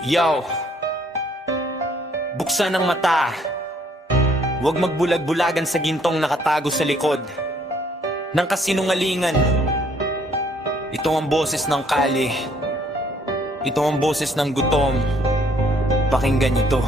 Yo, buksan ang mata. Huwag magbulag-bulagan sa gintong nakatago sa likod ng kasinungalingan. Ito ang boses ng kali. Ito ang boses ng gutom. Pakinggan ito.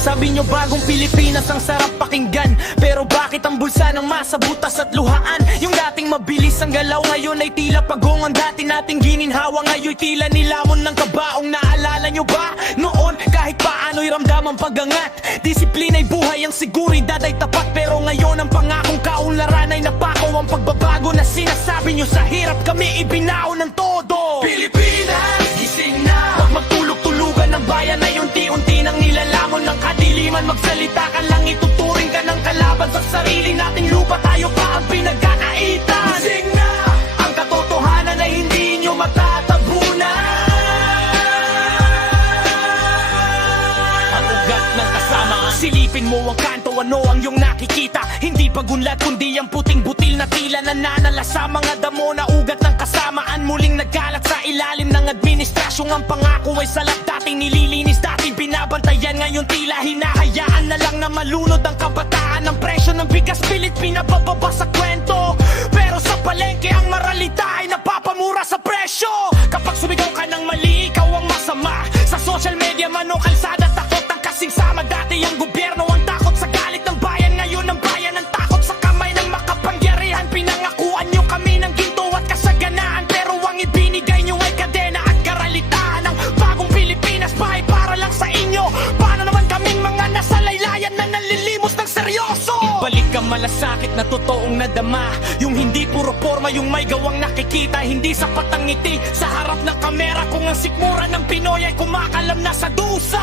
Sabi nyo bagong Pilipinas ang sarap pakinggan, pero bakit ang bulsa ng masa butas at luhaan? Yung dating mabilis ang galaw ngayon ay tila pagong. Ang dati nating gininhawa ngayon tila nilamon ng kabaong. Naalala nyo ba? Noon kahit paano'y ramdam ang pagangat. Disiplina'y buhay, ang seguridad ay tapat. Pero ngayon ang pangakong kaunlaran ay napakaw. Ang pagbabago na sinasabi nyo sa hirap kami ibinao ng todo. Pilipinas, gising na! Huwag magtulog-tulugan ng bayan ay unti-unti nang nilalamon ng kadiliman. Magsalita ka lang, ituturing ka ng kalaban. Sa sarili nating lupa tayo pa ang pinagkakaitan. Gising na! Ang katotohanan ay hindi nyo matatabunan. Ang ugat ng kasama, silipin mo ang kanto, ano ang iyong nakikita? Hindi pagunlad kundi ang puting butil na tila nananala sa mga damo na ugat ng kasamaan. Muling nagkalat sa ilalim ng administrasyong ang pangako ay salat. Dating nililinis, dating binabantayan, ngayon tila hinahayaan na lang na malunod ang kabataan. Ang presyo ng bigas pilit pinabababa sa kwento, pero sa palengke ang maralita ay napapamura sa presyo. Kapag sumigaw ka ng mali, ikaw ang masama. Sa social media man o kalsada, takot ang kasing sama. Dati ang gobyerno ang takot sa galit ng bayan, ngayon ang bayan ang takot sa kamay ng makapangyarihan. Pinangakuan nyo kami ng ginto at kasaganaan, pero ang ibinigay nyo ay kadena at karalitaan. Ang bagong Pilipinas ba ay para lang sa inyo? Paano naman kaming mga nasa laylayan na nalilimos ng seryoso? Ibalik ang malasakit na totoong nadama, yung hindi puro forma, yung may gawang nakikita. Hindi sapat ang ngiti sa harap ng kamera kung ang sikmura ng Pinoy ay kumakalam na sa dusa.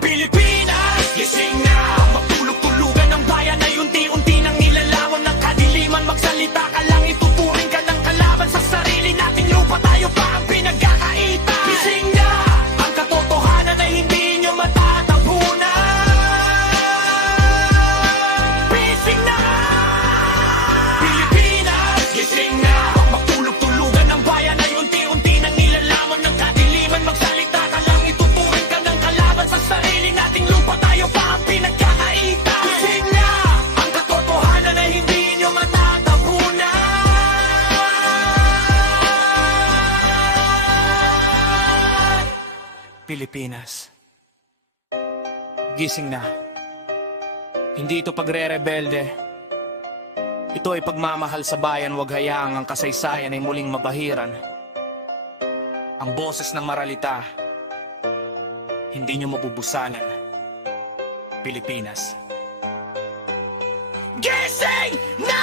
Pilipinas, gising na! Magtulog-tulugan ng bayan ay unti-unti nang nilalamon ng kadiliman. Magsalita ka lang, ituturing ka ng kalaban. Sa sarili nating lupa tayo pa ang pinagkakaitan. Gising na! Ang katotohanan ay hindi nyo matatabunan. Gising na! Pilipinas, gising na! Magtulog-tulugan ng bayan ay unti-unti nang nilalamon ng kadiliman. Magsalita ka lang, ituturing ka ng kalaban. Sa sarili nating lupa tayo pa ang pinagkakaitan. Gising na! Ang katotohanan ay hindi nyo matatabunan. Pilipinas, gising na. Hindi ito pagre-rebelde. Ito ay pagmamahal sa bayan. Huwag hayaang ang kasaysayan ay muling mabahiran. Ang boses ng maralita, hindi nyo mabubusanan. Pilipinas, gising na!